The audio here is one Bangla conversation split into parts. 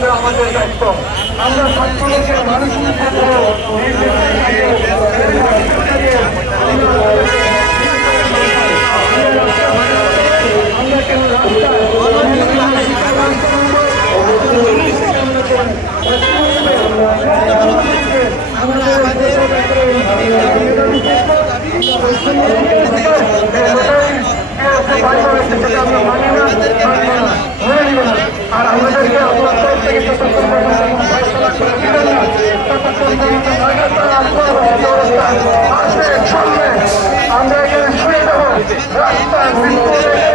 এটা আমাদের দায়িত্ব আমরা সবসময় আর আমাদেরকে Tá, tá,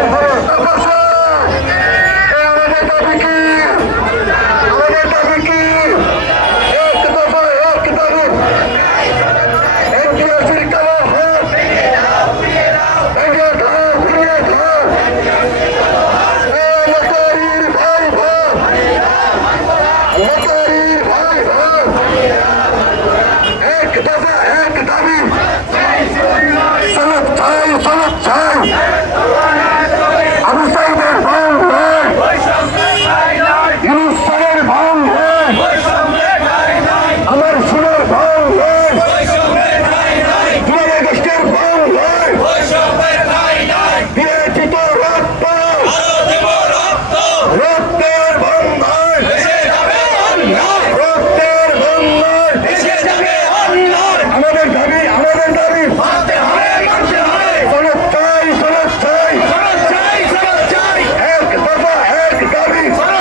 Baby!